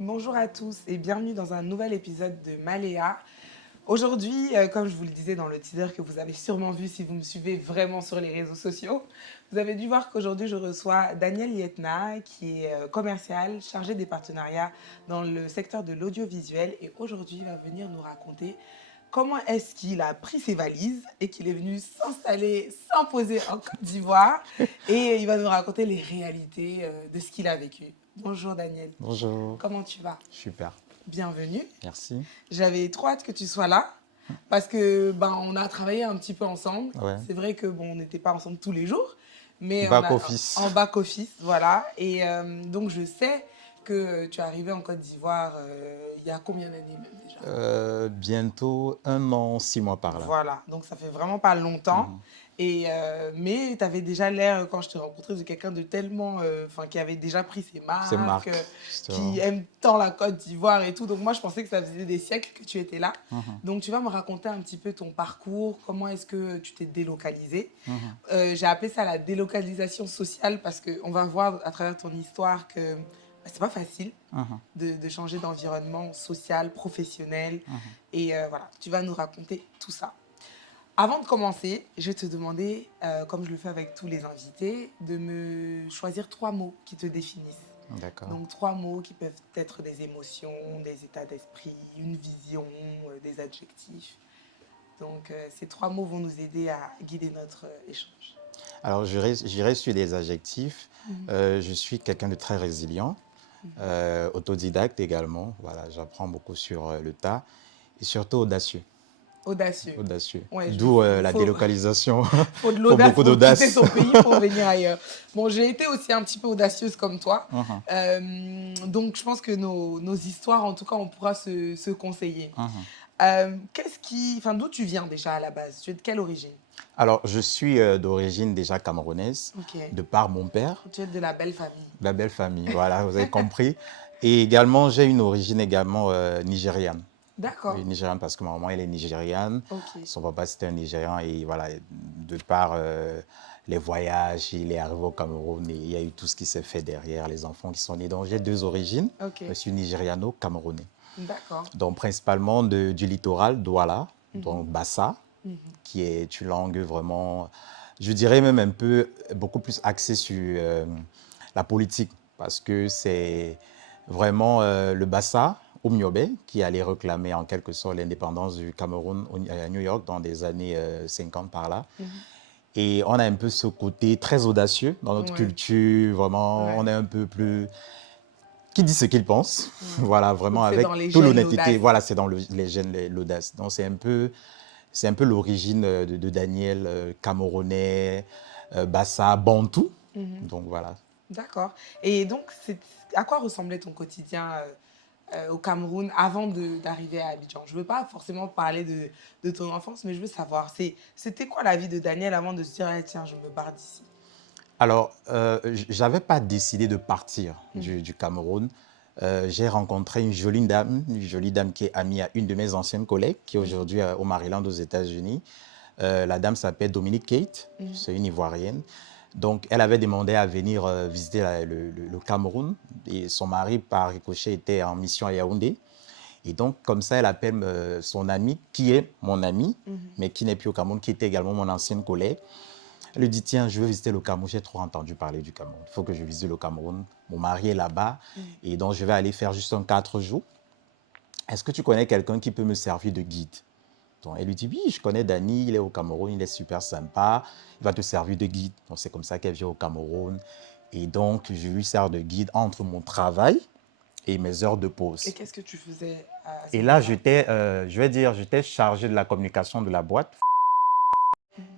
Bonjour à tous et bienvenue dans un nouvel épisode de Maléa. Aujourd'hui, comme je vous le disais dans le teaser que vous avez sûrement vu si vous me suivez vraiment sur les réseaux sociaux, vous avez dû voir qu'aujourd'hui je reçois Daniel Lietna qui est commercial, chargé des partenariats dans le secteur de l'audiovisuel et aujourd'hui il va venir nous raconter comment est-ce qu'il a pris ses valises et qu'il est venu s'installer, s'imposer en Côte d'Ivoire et il va nous raconter les réalités de ce qu'il a vécu. Bonjour Daniel, Bonjour, comment tu vas? super, Bienvenue. merci. J'avais trop hâte que tu sois là parce que on a travaillé un petit peu ensemble. Ouais. C'est vrai que on n'était pas ensemble tous les jours, mais on Back a office. en back office, voilà. Et donc je sais que tu es arrivé en Côte d'Ivoire il y a combien d'années même déjà? Bientôt 1 an, 6 mois par là. Voilà, donc ça fait vraiment pas longtemps. Et mais tu avais déjà l'air, quand je t'ai rencontré, de quelqu'un de tellement, enfin, qui avait déjà pris ses C'est marques, Marc, justement. qui aime tant la Côte d'Ivoire et tout. Donc moi, je pensais que ça faisait des siècles que tu étais là. Donc tu vas me raconter un petit peu ton parcours, comment est-ce que tu t'es délocalisé. J'ai appelé ça la délocalisation sociale parce qu'on va voir à travers ton histoire que c'est pas facile de changer d'environnement social, professionnel. Et voilà, tu vas nous raconter tout ça. Avant de commencer, je vais te demander, comme je le fais avec tous les invités, de me choisir 3 mots qui te définissent. D'accord. Donc 3 mots qui peuvent être des émotions, des états d'esprit, une vision, des adjectifs. Donc ces 3 mots vont nous aider à guider notre échange. Alors, j'irai sur des adjectifs. Je suis quelqu'un de très résilient, autodidacte également. Voilà, j'apprends beaucoup sur le tas et surtout audacieux. Audacieux. Audacieux. Ouais, D'où la délocalisation. faut de Faut l'audace beaucoup pour quitter d'audace. son pays pour venir ailleurs. Bon, j'ai été aussi un petit peu audacieuse comme toi. Donc, je pense que nos histoires, en tout cas, on pourra se conseiller. D'où tu viens déjà à la base? Tu es de quelle origine? Alors, je suis d'origine déjà camerounaise, Ok. de par mon père. Tu es de la belle famille. La belle famille, voilà, vous avez compris. Et également, j'ai une origine également nigériane. D'accord. Oui, nigériane parce que ma maman, elle est nigériane. Ok. Son papa, c'était un Nigérian. Et voilà, de par les voyages, il est arrivé au Cameroun et il y a eu tout ce qui s'est fait derrière, les enfants qui sont nés. Donc, j'ai 2 origines. Ok. Je suis nigériano-camerounais. D'accord. Donc, principalement du littoral, Douala, donc Bassa, qui est une langue vraiment, je dirais même un peu, beaucoup plus axée sur la politique, parce que c'est vraiment le Bassa, Oumyobé, qui allait réclamer en quelque sorte l'indépendance du Cameroun à New York dans des années 50 par là. Et on a un peu ce côté très audacieux dans notre Ouais. culture, vraiment, Ouais. on est un peu plus qui dit ce qu'il pense, voilà, vraiment Donc, c'est avec dans les toute gènes, l'honnêteté, l'audace. voilà, c'est dans les gènes, l'audace. Donc c'est un peu l'origine de Daniel, camerounais, Bassa, Bantou, donc voilà. D'accord. Et donc, à quoi ressemblait ton quotidien au Cameroun avant d'arriver à Abidjan? Je ne veux pas forcément parler de ton enfance, mais je veux savoir, c'était quoi la vie de Daniel avant de se dire, eh, tiens, je me barre d'ici? Alors, j'avais pas décidé de partir du Cameroun. J'ai rencontré une jolie dame qui est amie à une de mes anciennes collègues, qui est aujourd'hui au Maryland aux États-Unis. La dame s'appelle Dominique Kate, c'est une Ivoirienne. Donc, elle avait demandé à venir visiter le Cameroun. Et son mari, par ricochet, était en mission à Yaoundé. Et donc, comme ça, elle appelle son ami, qui est mon ami, mais qui n'est plus au Cameroun, qui était également mon ancienne collègue. Elle lui dit, tiens, je veux visiter le Cameroun. J'ai trop entendu parler du Cameroun. Il faut que je visite le Cameroun. Mon mari est là-bas. Et donc, je vais aller faire juste 4 jours. Est-ce que tu connais quelqu'un qui peut me servir de guide? Donc, elle lui dit, oui, je connais Dani, il est au Cameroun, il est super sympa, il va te servir de guide. Donc, c'est comme ça qu'elle vient au Cameroun. Et donc, je lui sers de guide entre mon travail et mes heures de Et pause. qu'est-ce que tu faisais à ce Et là, moment-là? j'étais, je vais dire, j'étais chargé de la communication de la boîte.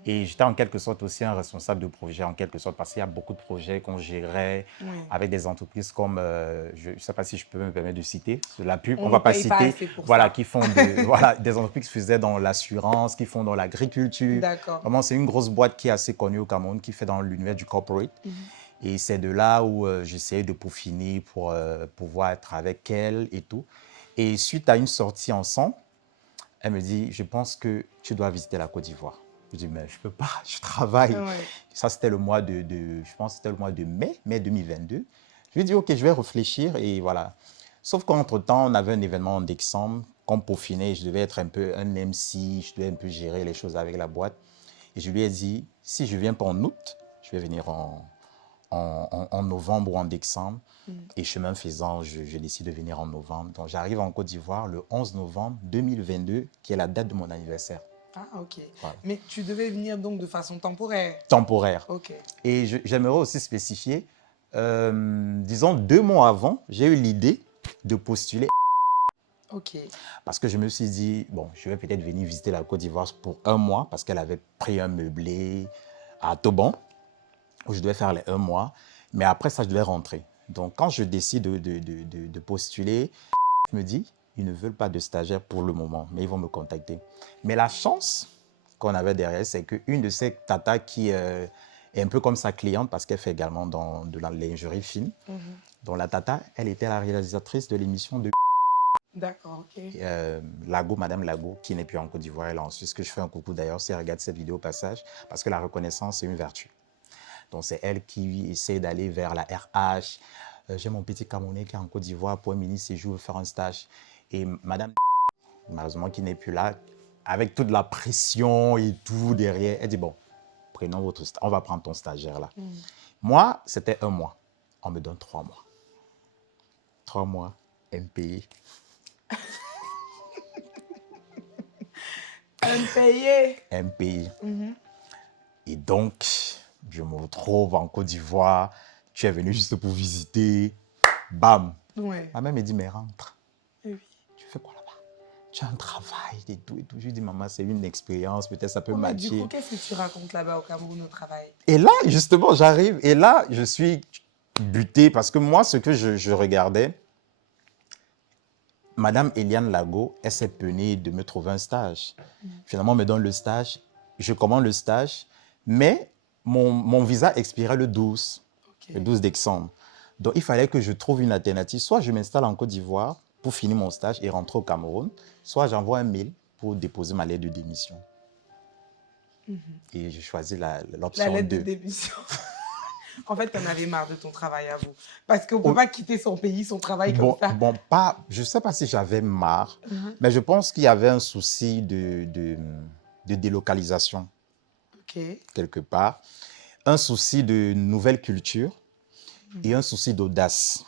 Et j'étais en quelque sorte aussi un responsable de projet, en quelque sorte, parce qu'il y a beaucoup de projets qu'on gérait Oui. avec des entreprises comme, je ne sais pas si je peux me permettre de citer, la pub, On on ne ne va nous pas paye pas citer, assez pour voilà, ça. qui font voilà, des entreprises qui faisaient dans l'assurance, qui font dans l'agriculture. D'accord. Vraiment, c'est une grosse boîte qui est assez connue au Cameroun, qui fait dans l'univers du corporate. Et c'est de là où j'essayais de peaufiner pour pouvoir être avec elle et tout. Et suite à une sortie ensemble, elle me dit, je pense que tu dois visiter la Côte d'Ivoire. Je dis, mais je ne peux pas, je travaille. Ouais. Ça, c'était le mois je pense que c'était le mois de mai 2022. Je lui ai dit, OK, je vais réfléchir et voilà. Sauf qu'entre-temps, on avait un événement en décembre qu'on peaufinait. Je devais être un peu un MC, je devais un peu gérer les choses avec la boîte. Et je lui ai dit, si je ne viens pas en août, je vais venir en novembre ou en décembre. Et chemin faisant, je décide de venir en novembre. Donc, j'arrive en Côte d'Ivoire le 11 novembre 2022, qui est la date de mon anniversaire. Ah, ok. Voilà. Mais tu devais venir donc de façon temporaire. Temporaire. Ok. Et j'aimerais aussi spécifier, disons 2 mois avant, j'ai eu l'idée de postuler. Ok. Parce que je me suis dit, bon, je vais peut-être venir visiter la Côte d'Ivoire pour 1 mois, parce qu'elle avait pris un meublé à Toban, où je devais faire les 1 mois. Mais après ça, je devais rentrer. Donc, quand je décide de postuler, je me dis, ils ne veulent pas de stagiaire pour le moment, mais ils vont me contacter. Mais la chance qu'on avait derrière, c'est qu'une de ces tatas qui est un peu comme sa cliente, parce qu'elle fait également de la lingerie fine, dont la tata, elle était la réalisatrice de l'émission de D'accord, ok. Lago, Madame Lago, qui n'est plus en Côte d'Ivoire, elle est en Suisse, que je fais un coucou d'ailleurs si elle regarde cette vidéo au passage, parce que la reconnaissance, c'est une vertu. Donc, c'est elle qui essaie d'aller vers la RH. J'ai mon petit Camerounais qui est en Côte d'Ivoire pour un mini-séjour, faire un stage. Et Madame, malheureusement, qui n'est plus là, avec toute la pression et tout derrière, elle dit, bon, prenons votre on va prendre ton stagiaire là. Moi, c'était 1 mois. On me donne 3 mois. 3 mois, impayé. Impayé. Impayé. Et donc, je me retrouve en Côte d'Ivoire. Tu es venu juste pour visiter. Bam. Ouais. Ma mère me dit, mais rentre. Eh oui. Tu fais quoi là-bas? Tu as un travail et tout et tout. Je lui dis, maman, c'est une expérience, peut-être ça peut Mais du matcher. coup, qu'est-ce que tu racontes là-bas au Cameroun au travail? Et là, justement, j'arrive et là, je suis buté parce que moi, ce que je regardais, Madame Eliane Lago, elle s'est penée de me trouver un stage. Finalement, on me donne le stage, je commande le stage, mais mon visa expirait le 12, Ok. le 12 décembre. Donc, il fallait que je trouve une alternative. Soit je m'installe en Côte d'Ivoire pour finir mon stage et rentrer au Cameroun, soit j'envoie un mail pour déposer ma lettre de démission. Et j'ai choisi La l'option lettre de 2. démission. En fait, t'en avais marre de ton travail à vous. Parce qu'on ne peut pas quitter son pays, son travail comme ça. Je ne sais pas si j'avais marre, mais je pense qu'il y avait un souci de délocalisation Ok. quelque part, un souci de nouvelle culture et un souci d'audace.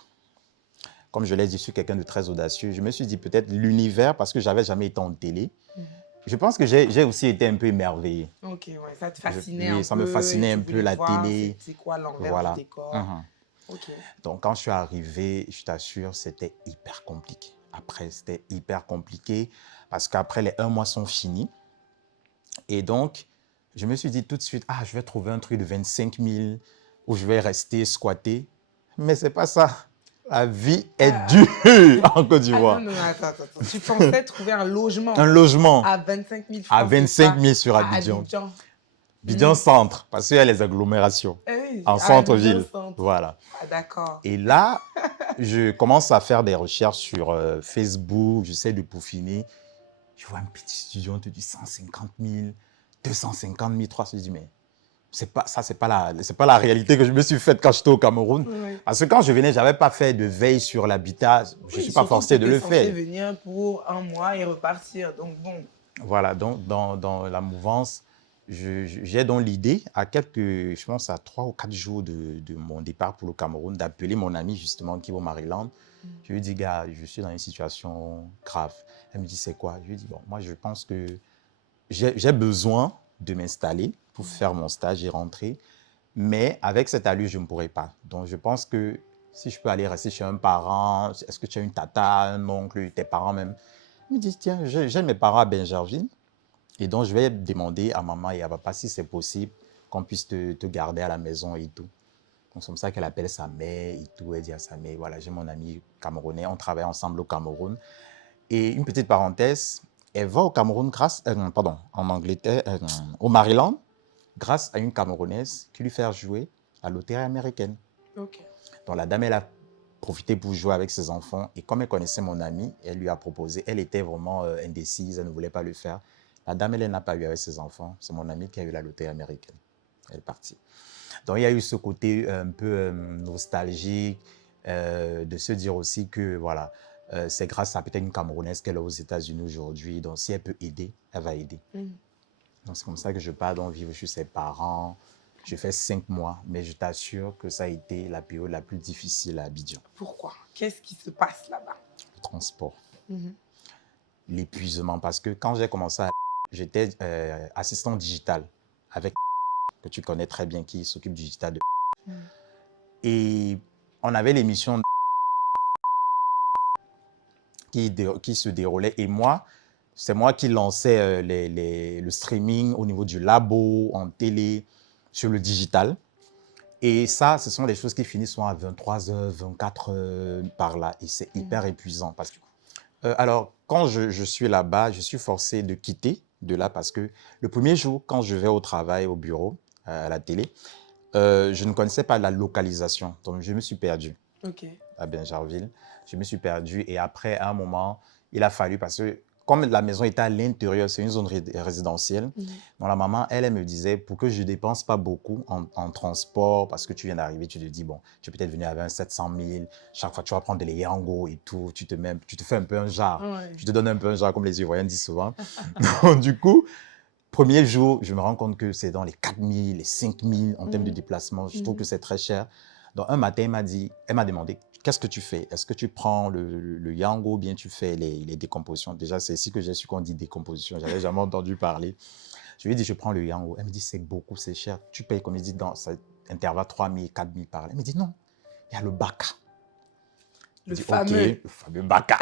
Comme je l'ai dit, je suis quelqu'un de très audacieux. Je me suis dit peut-être l'univers, parce que je n'avais jamais été en télé. Je pense que j'ai aussi été un peu émerveillé. Ok, ouais, ça te fascinait un peu. Ça me fascinait et un tu peu voulais la voir télé. c'est quoi l'envers Voilà. du décor. Ok. Donc, quand je suis arrivé, je t'assure, c'était hyper compliqué. Après, c'était hyper compliqué parce qu'après, les 1 mois sont finis. Et donc, je me suis dit tout de suite, ah, je vais trouver un truc de 25 000 où je vais rester squatter. Mais c'est pas ça. La vie est dure en Côte Ah d'Ivoire. non, attends. Tu pensais trouver un logement Un logement à 25 000 à francs 25 000 CFA sur à Abidjan. Abidjan. Abidjan centre, parce qu'il y a les agglomérations. Eh oui, En à Abidjan centre-ville. centre. Voilà. Ah, d'accord. Et là, je commence à faire des recherches sur Facebook, j'essaie de peaufiner. Je vois un petit studio, on te dit 150 000, 250 000, 300 000. Je dis, mais c'est pas la réalité que je me suis faite quand j'étais au Cameroun. Oui. Parce que quand je venais, je n'avais pas fait de veille sur l'habitat. Je ne suis pas forcé de le faire. Tu étais venir pour 1 mois et repartir. Donc, bon. Voilà, donc dans la mouvance, j'ai donc l'idée, je pense à 3 ou 4 jours de mon départ pour le Cameroun, d'appeler mon ami justement qui est au Maryland. Je lui dis, gars, je suis dans une situation grave. Elle me dit, c'est quoi? Je lui dis, bon, moi je pense que j'ai besoin de m'installer pour faire mon stage et rentrer, mais avec cette allure, je ne pourrais pas. Donc je pense que si je peux aller rester chez un parent, est-ce que tu as une tata, un oncle, tes parents même? Il me dit, tiens, j'ai mes parents à Benjerville. Et donc, je vais demander à maman et à papa si c'est possible qu'on puisse te garder à la maison et tout. Donc, c'est comme ça qu'elle appelle sa mère et tout. Elle dit à sa mère, voilà, j'ai mon ami camerounais, on travaille ensemble au Cameroun. Et une petite parenthèse, elle va au Cameroun en Angleterre, au Maryland, grâce à une Camerounaise qui lui fait jouer à la loterie américaine. Ok. Donc, la dame, elle a profité pour jouer avec ses enfants. Et comme elle connaissait mon ami, elle lui a proposé. Elle était vraiment indécise, elle ne voulait pas le faire. La dame, elle n'a pas eu avec ses enfants. C'est mon ami qui a eu la loterie américaine. Elle est partie. Donc, il y a eu ce côté un peu nostalgique. de se dire aussi que voilà, c'est grâce à peut-être une Camerounaise qu'elle est aux États-Unis aujourd'hui. Donc, si elle peut aider, elle va aider. Donc, c'est comme ça que je pars donc vivre chez ses parents. Je fais 5 mois, mais je t'assure que ça a été la période la plus difficile à Abidjan. Pourquoi? Qu'est-ce qui se passe là-bas? Le transport, l'épuisement. Parce que quand j'ai commencé, j'étais assistant digital avec que tu connais très bien, qui s'occupe du digital. Et on avait l'émission qui se déroulait. Et moi, c'est moi qui lançais le streaming au niveau du labo, en télé, sur le digital. Et ça, ce sont des choses qui finissent souvent à 23h, 24h par là. Et c'est hyper épuisant. Parce que, alors, quand je suis là-bas, je suis forcé de quitter de là parce que le premier jour, quand je vais au travail, au bureau, à la télé, je ne connaissais pas la localisation. Donc, je me suis perdu à Bingerville. Je me suis perdu. Et après, à un moment, il a fallu, parce que comme la maison était à l'intérieur, c'est une zone résidentielle. Donc, la maman, elle me disait, pour que je ne dépense pas beaucoup en transport, parce que tu viens d'arriver, tu te dis, bon, tu es peut-être venu avec un 700 000, chaque fois tu vas prendre des Yango et tout, tu te fais un peu un genre. Tu te donnes un peu un genre, comme les Ivoiriens disent souvent. Donc, du coup, premier jour, je me rends compte que c'est dans les 4 000, les 5 000 en termes de déplacement. Je trouve que c'est très cher. Donc, un matin, elle m'a demandé, qu'est-ce que tu fais? Est-ce que tu prends le Yango ou bien tu fais les décompositions? Déjà, c'est ici que j'ai su qu'on dit décomposition. Je n'avais jamais entendu parler. Je lui ai dit, je prends le Yango. Elle me dit, c'est beaucoup, c'est cher. Tu payes, comme il dit, dans cet intervalle 3 000, 4 000 par là. Elle me dit, non, il y a le Baka. Le fameux. OK, le fameux Baka.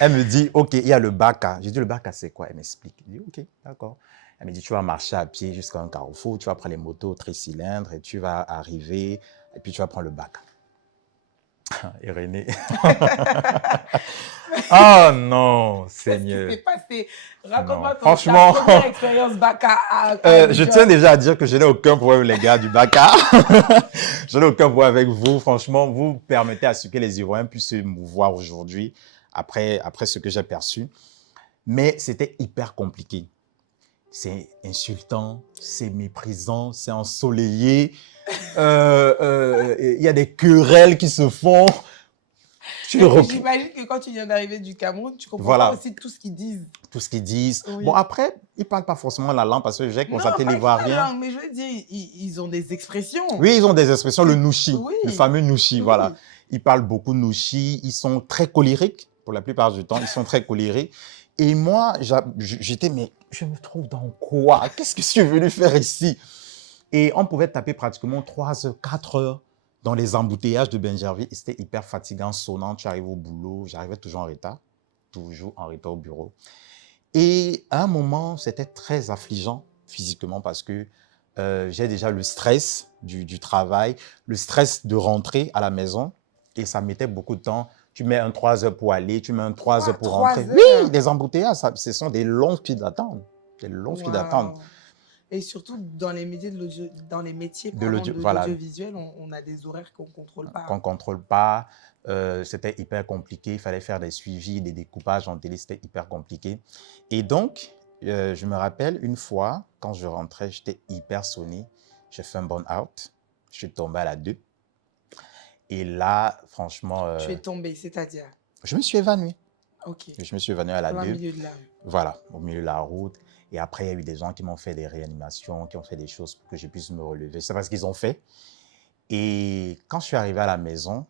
Elle me dit, OK, il y a le Baka. J'ai dit, le Baka, c'est quoi? Elle m'explique. Je dis, OK, d'accord. Elle me dit, tu vas marcher à pied jusqu'à un carrefour, tu vas prendre les motos tricylindres et tu vas arriver et puis tu vas prendre le Baka. Et René. Oh non, Seigneur. Qu'est-ce qui s'est passé? Raconte-moi ta franchement, première expérience Baka. je tiens déjà à dire que je n'ai aucun problème, les gars du Baka. Je n'ai aucun problème avec vous. Franchement, vous permettez à ce que les Ivoiriens puissent se mouvoir aujourd'hui après ce que j'ai perçu. Mais c'était hyper compliqué. C'est insultant, c'est méprisant, c'est ensoleillé. Il y a des querelles qui se font. J'imagine que quand tu viens d'arriver du Cameroun, tu comprends pas aussi tout ce qu'ils disent. Tout ce qu'ils disent. Oui. Bon, après, ils ne parlent pas forcément la langue parce que j'ai constaté l'Ivoirien. Non, mais je veux dire, ils ont des expressions. Oui, ils ont des expressions, le nouchi, le fameux nouchi, Oui. voilà. Ils parlent beaucoup de nouchi, ils sont très colériques, pour la plupart du temps, ils sont très colériques. Et moi, j'étais, mais je me trouve dans quoi? Qu'est-ce que je suis venu faire ici? Et on pouvait taper pratiquement 3 heures, 4 heures dans les embouteillages de Bingerville. C'était hyper fatigant, sonnant. Tu arrives au boulot, j'arrivais toujours en retard au bureau. Et à un moment, c'était très affligeant physiquement parce que j'ai déjà le stress du travail, le stress de rentrer à la maison et ça mettait beaucoup de temps. Tu mets un 3 heures pour aller, tu mets un 3 heures pour rentrer. Oui, des embouteillages, ce sont des longues files d'attente. Des longues files d'attente. Et surtout, dans les métiers de l'audiovisuel, on a des horaires qu'on ne contrôle pas. Qu'on ne contrôle pas. C'était hyper compliqué. Il fallait faire des suivis, des découpages en télé. C'était hyper compliqué. Et donc, je me rappelle une fois, quand je rentrais, j'étais hyper sonné. J'ai fait un burn-out. Je suis tombé à la 2. Et là, franchement... Tu es tombé, c'est-à-dire? Je me suis évanoui. OK. Je me suis évanoui à la 2. Au milieu de la rue. Voilà, au milieu de la route. Et après, il y a eu des gens qui m'ont fait des réanimations, qui ont fait des choses pour que je puisse me relever. C'est parce qu'ils ont fait. Et quand je suis arrivé à la maison,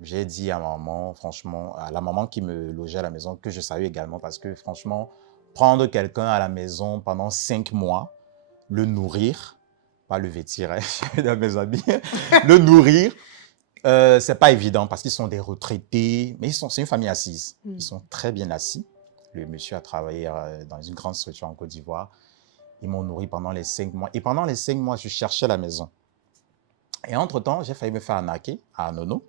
j'ai dit à maman, franchement, à la maman qui me logeait à la maison, que je savais également parce que franchement, prendre quelqu'un à la maison pendant 5 mois, le nourrir, pas le vêtir, hein, dans mes habits, le nourrir, c'est pas évident parce qu'ils sont des retraités, mais c'est une famille assise. Ils sont très bien assis. Le monsieur a travaillé dans une grande structure en Côte d'Ivoire. Ils m'ont nourri pendant les 5 mois. Et pendant les 5 mois, je cherchais la maison. Et entre-temps, j'ai failli me faire arnaquer à Anono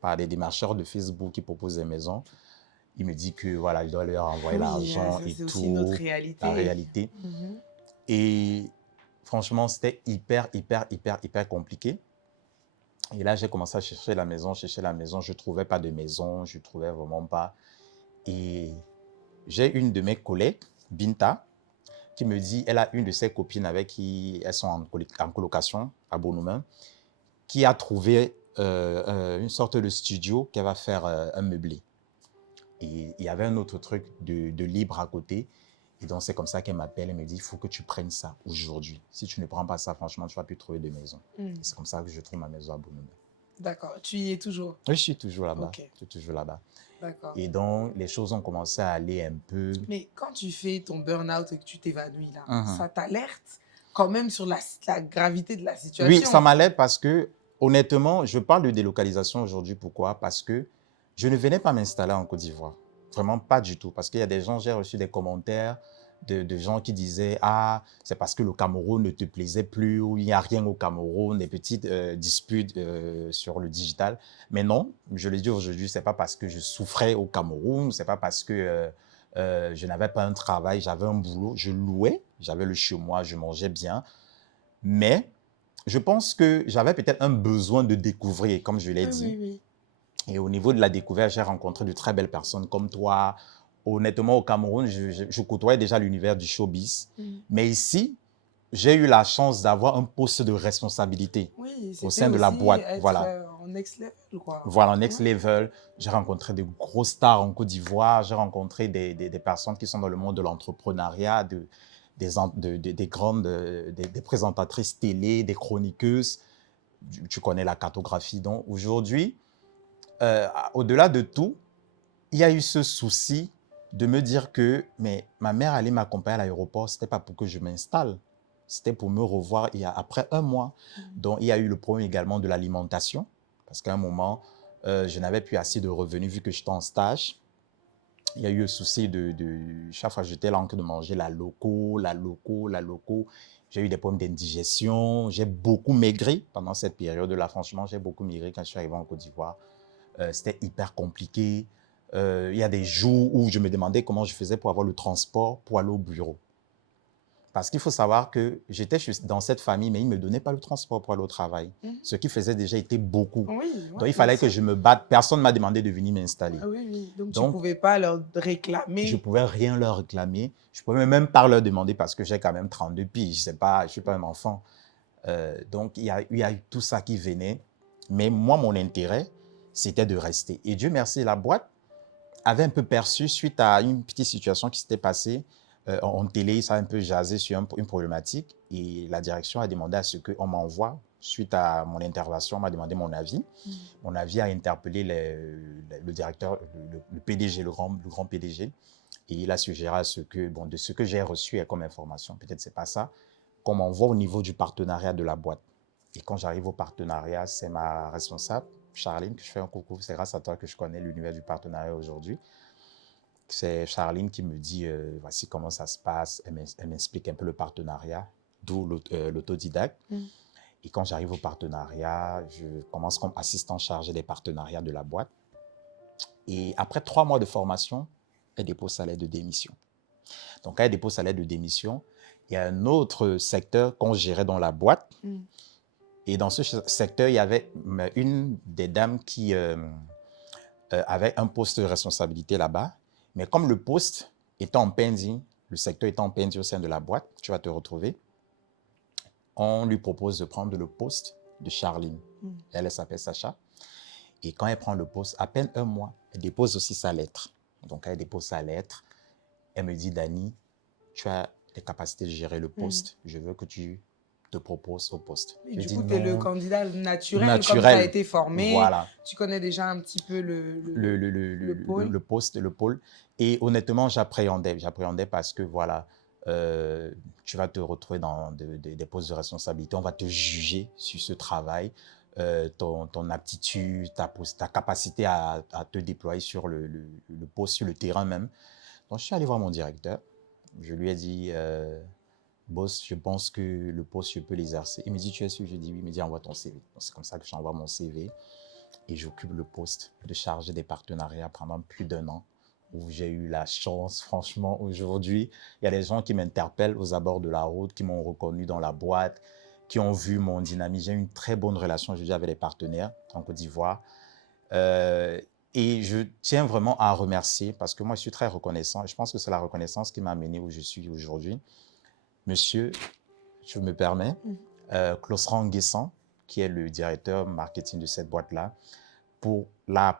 par des démarcheurs de Facebook qui proposent des maisons. Il me dit que voilà, je dois leur envoyer l'argent et tout. C'est aussi notre réalité. La réalité. Et franchement, c'était hyper compliqué. Et là, j'ai commencé à chercher la maison. Je ne trouvais pas de maison. Je ne trouvais vraiment pas. Et j'ai une de mes collègues, Binta, qui me dit, elle a une de ses copines avec qui elles sont en colocation à Bonoumen, qui a trouvé une sorte de studio qu'elle va faire un meublé. Et il y avait un autre truc de libre à côté. Et donc, c'est comme ça qu'elle m'appelle et me dit, il faut que tu prennes ça aujourd'hui. Si tu ne prends pas ça, franchement, tu ne vas plus trouver de maison. Et c'est comme ça que je trouve ma maison à Bonobo. D'accord. Tu y es toujours? Oui, je suis toujours là-bas. Ok. Je suis toujours là-bas. D'accord. Et donc, les choses ont commencé à aller un peu... Mais quand tu fais ton burn-out et que tu t'évanouis là, Mhm. ça t'alerte quand même sur la gravité de la situation? Oui, ça m'alerte parce que, honnêtement, je parle de délocalisation aujourd'hui. Pourquoi? Parce que je ne venais pas m'installer en Côte d'Ivoire. Vraiment pas du tout. Parce qu'il y a des gens, j'ai reçu des commentaires de gens qui disaient « Ah, c'est parce que le Cameroun ne te plaisait plus ou il n'y a rien au Cameroun, des petites disputes sur le digital. » Mais non, je le dis aujourd'hui, c'est pas parce que je souffrais au Cameroun, c'est pas parce que je n'avais pas un travail, j'avais un boulot, je louais, j'avais le chez moi, je mangeais bien. Mais je pense que j'avais peut-être un besoin de découvrir, comme je l'ai dit. Oui. Et au niveau de la découverte, j'ai rencontré de très belles personnes comme toi. Honnêtement, au Cameroun, je côtoyais déjà l'univers du showbiz. Mais ici, j'ai eu la chance d'avoir un poste de responsabilité au sein de la boîte. Être Voilà. en next level, quoi. Voilà, en next level. J'ai rencontré de grosses stars en Côte d'Ivoire. J'ai rencontré des personnes qui sont dans le monde de l'entrepreneuriat, des grandes, des présentatrices télé, des chroniqueuses. Tu connais la cartographie. Donc, aujourd'hui, au-delà de tout, il y a eu ce souci de me dire que mais ma mère allait m'accompagner à l'aéroport, ce n'était pas pour que je m'installe, c'était pour me revoir après un mois. Donc, il y a eu le problème également de l'alimentation, parce qu'à un moment, je n'avais plus assez de revenus vu que j'étais en stage. Il y a eu le souci chaque fois que j'étais là en train de manger la loco. J'ai eu des problèmes d'indigestion, j'ai beaucoup maigri pendant cette période-là. Franchement, j'ai beaucoup maigri quand je suis arrivé en Côte d'Ivoire. C'était hyper compliqué. Il y a des jours où je me demandais comment je faisais pour avoir le transport pour aller au bureau. Parce qu'il faut savoir que j'étais dans cette famille, mais ils ne me donnaient pas le transport pour aller au travail. Ce qui faisait déjà était beaucoup. Oui, Donc, il fallait que je me batte. Personne ne m'a demandé de venir m'installer. Oui. Donc, tu ne pouvais pas leur réclamer. Je ne pouvais rien leur réclamer. Je ne pouvais même pas leur demander parce que j'ai quand même 32 piges. Je ne suis pas un enfant. Donc, il y a eu tout ça qui venait. Mais moi, mon intérêt, c'était de rester. Et Dieu merci, la boîte avait un peu perçu suite à une petite situation qui s'était passée en télé, ça a un peu jasé sur une problématique et la direction a demandé à ce qu'on m'envoie, suite à mon intervention, on m'a demandé mon avis. Mon avis a interpellé le directeur, le PDG, le grand PDG, et il a suggéré à ce que, bon, de ce que j'ai reçu comme information, peut-être c'est pas ça, qu'on m'envoie au niveau du partenariat de la boîte. Et quand j'arrive au partenariat, c'est ma responsable, Charline, que je fais un coucou, c'est grâce à toi que je connais l'univers du partenariat aujourd'hui. C'est Charline qui me dit, voici comment ça se passe, elle m'explique un peu le partenariat, d'où l'autodidacte. Et quand j'arrive au partenariat, je commence comme assistant chargé des partenariats de la boîte. Et après 3 mois de formation, elle dépose sa lettre de démission. Donc, quand elle dépose sa lettre de démission, il y a un autre secteur qu'on gérait dans la boîte. Et dans ce secteur, il y avait une des dames qui avait un poste de responsabilité là-bas. Mais comme le poste étant en pending, le secteur étant en pending au sein de la boîte, tu vas te retrouver, on lui propose de prendre le poste de Charline. Elle s'appelle Sacha. Et quand elle prend le poste, à peine un mois, elle dépose aussi sa lettre. Donc, elle dépose sa lettre. Elle me dit, Dani, tu as les capacités de gérer le poste. Je veux que tu te proposes au poste. Et du coup, tu es le candidat naturel, comme tu as été formé. Voilà. Tu connais déjà un petit peu le poste, le pôle. Et honnêtement, j'appréhendais parce que voilà, tu vas te retrouver dans des postes de responsabilité. On va te juger sur ce travail, ton aptitude, ta capacité à te déployer sur le poste, sur le terrain même. Donc, je suis allé voir mon directeur. Je lui ai dit, boss, je pense que le poste, je peux l'exercer. Il me dit, tu es sûr? Je dis oui. Il me dit, envoie ton CV. C'est comme ça que j'envoie mon CV. Et j'occupe le poste de chargé des partenariats pendant plus d'1 an, où j'ai eu la chance, franchement, aujourd'hui. Il y a des gens qui m'interpellent aux abords de la route, qui m'ont reconnu dans la boîte, qui ont vu mon dynamisme. J'ai une très bonne relation aujourd'hui avec les partenaires en Côte d'Ivoire. Et je tiens vraiment à remercier, parce que moi, je suis très reconnaissant. Je pense que c'est la reconnaissance qui m'a amené où je suis aujourd'hui. Monsieur, je me permets, Clausran Nguessan, qui est le directeur marketing de cette boîte-là, pour la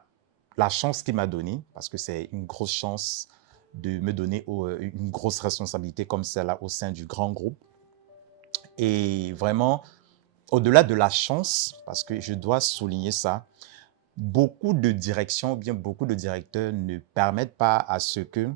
chance qu'il m'a donnée, parce que c'est une grosse chance de me donner une grosse responsabilité comme celle-là au sein du grand groupe. Et vraiment, au-delà de la chance, parce que je dois souligner ça, beaucoup de directions ou bien beaucoup de directeurs ne permettent pas à ce que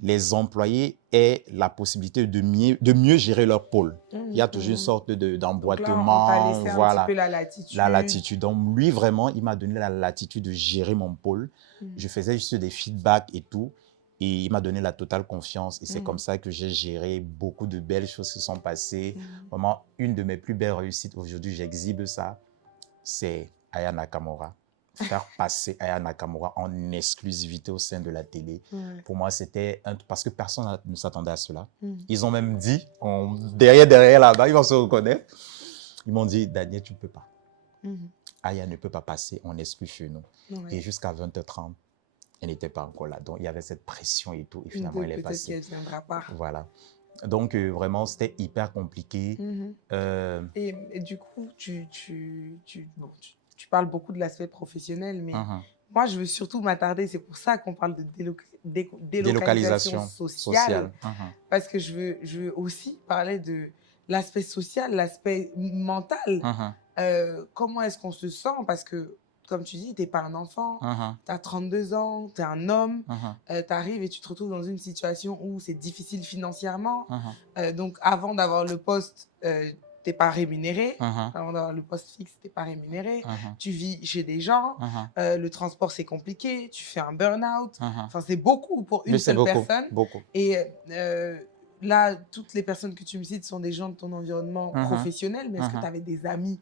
les employés aient la possibilité de mieux gérer leur pôle. Il y a toujours une sorte Donc là, on t'a d'emboîtement, laissé un petit voilà, peu la la latitude. latitude. Donc lui, vraiment, il m'a donné la latitude de gérer mon pôle. Je faisais juste des feedbacks et tout. Et il m'a donné la totale confiance. Et c'est comme ça que j'ai géré beaucoup de belles choses qui se sont passées. Vraiment, une de mes plus belles réussites aujourd'hui, j'exhibe ça, c'est Aya Nakamura. Faire passer Aya Nakamura en exclusivité au sein de la télé. Pour moi, c'était parce que personne ne s'attendait à cela. Ils ont même dit, derrière là-bas, ils vont se reconnaître. Ils m'ont dit, Daniel, tu ne peux pas. Aya ne peut pas passer en exclu chez nous. Et jusqu'à 20h30, elle n'était pas encore là. Donc, il y avait cette pression et tout. Et finalement, elle est passée. Peut-être qu'elle ne viendra pas. Voilà. Donc, vraiment, c'était hyper compliqué. Et du coup, bon, tu parles beaucoup de l'aspect professionnel, mais moi, je veux surtout m'attarder. C'est pour ça qu'on parle de délocalisation sociale. Parce que je veux aussi parler de l'aspect social, l'aspect mental. Comment est-ce qu'on se sent? Parce que, comme tu dis, tu n'es pas un enfant, tu as 32 ans, tu es un homme, tu arrives et tu te retrouves dans une situation où c'est difficile financièrement. Donc, avant d'avoir le poste, tu n'es pas rémunéré. Avant d'avoir le poste fixe, tu n'es pas rémunéré. Tu vis chez des gens. Le transport, c'est compliqué. Tu fais un burn-out. Enfin, c'est beaucoup pour une seule personne. Beaucoup. Et là, toutes les personnes que tu me cites sont des gens de ton environnement professionnel. Mais est-ce que tu avais des amis?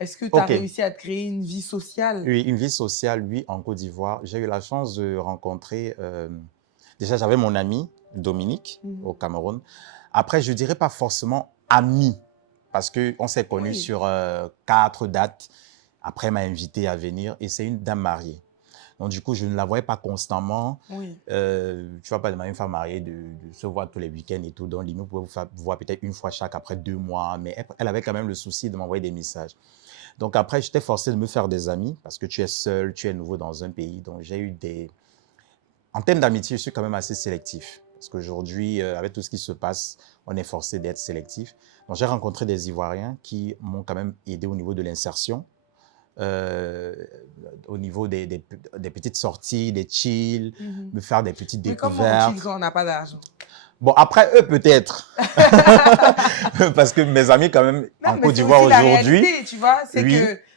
Est-ce que tu as réussi à te créer une vie sociale? Oui, une vie sociale, oui, en Côte d'Ivoire. J'ai eu la chance de rencontrer... déjà, j'avais mon ami, Dominique, au Cameroun. Après, je ne dirais pas forcément ami, parce qu'on s'est connus sur 4 dates. Après, elle m'a invité à venir et c'est une dame mariée. Donc, du coup, je ne la voyais pas constamment. Tu ne vas pas demander à une femme mariée de se voir tous les week-ends et tout. Donc, limite, vous pouvez vous voir peut-être une fois chaque après 2 mois. Mais elle avait quand même le souci de m'envoyer des messages. Donc, après, j'étais forcé de me faire des amis parce que tu es seul, tu es nouveau dans un pays. Donc, j'ai eu des... En termes d'amitié, je suis quand même assez sélectif. Parce qu'aujourd'hui, avec tout ce qui se passe, on est forcé d'être sélectif. Donc, j'ai rencontré des Ivoiriens qui m'ont quand même aidé au niveau de l'insertion. Au niveau des petites sorties, des chills, me faire des petites découvertes. Mais comment on chill quand on n'a pas d'argent? Bon, après, eux, peut-être. Parce que mes amis, quand même, en Côte d'Ivoire aujourd'hui... Tu vois,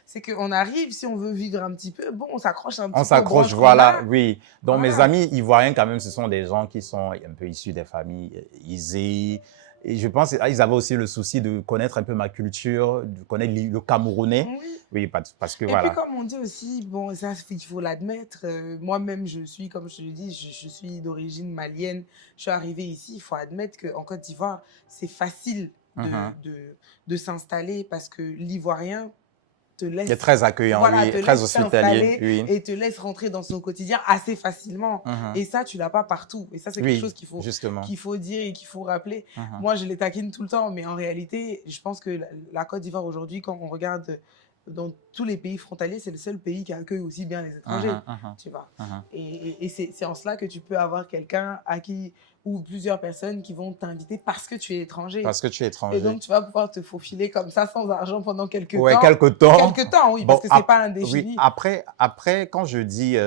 c'est qu'on arrive, si on veut vivre un petit peu, bon, on s'accroche un petit peu. On s'accroche, voilà, oui. Donc, mes amis ivoiriens, quand même, ce sont des gens qui sont un peu issus des familles aisées. Et je pense qu'ils avaient aussi le souci de connaître un peu ma culture, de connaître le Camerounais. Oui, parce que voilà. Et puis, comme on dit aussi, bon, ça, il faut l'admettre, moi-même, je suis, comme je te le dis, je suis d'origine malienne. Je suis arrivée ici, il faut admettre qu'en Côte d'Ivoire, c'est facile de s'installer parce que l'Ivoirien te laisse... Il est très accueillant, oui, très hospitalier. Oui. Et te laisse rentrer dans son quotidien assez facilement. Et ça, tu ne l'as pas partout. Et ça, c'est quelque chose qu'il faut dire et qu'il faut rappeler. Moi, je les taquine tout le temps, mais en réalité, je pense que la Côte d'Ivoire aujourd'hui, quand on regarde dans tous les pays frontaliers, c'est le seul pays qui accueille aussi bien les étrangers. Tu vois. Et c'est en cela que tu peux avoir quelqu'un ou plusieurs personnes qui vont t'inviter parce que tu es étranger. Parce que tu es étranger. Et donc, tu vas pouvoir te faufiler comme ça, sans argent, pendant quelques temps. Oui, quelques temps. Quelques temps, oui, parce que ce n'est pas indéfini. Oui, après, quand je dis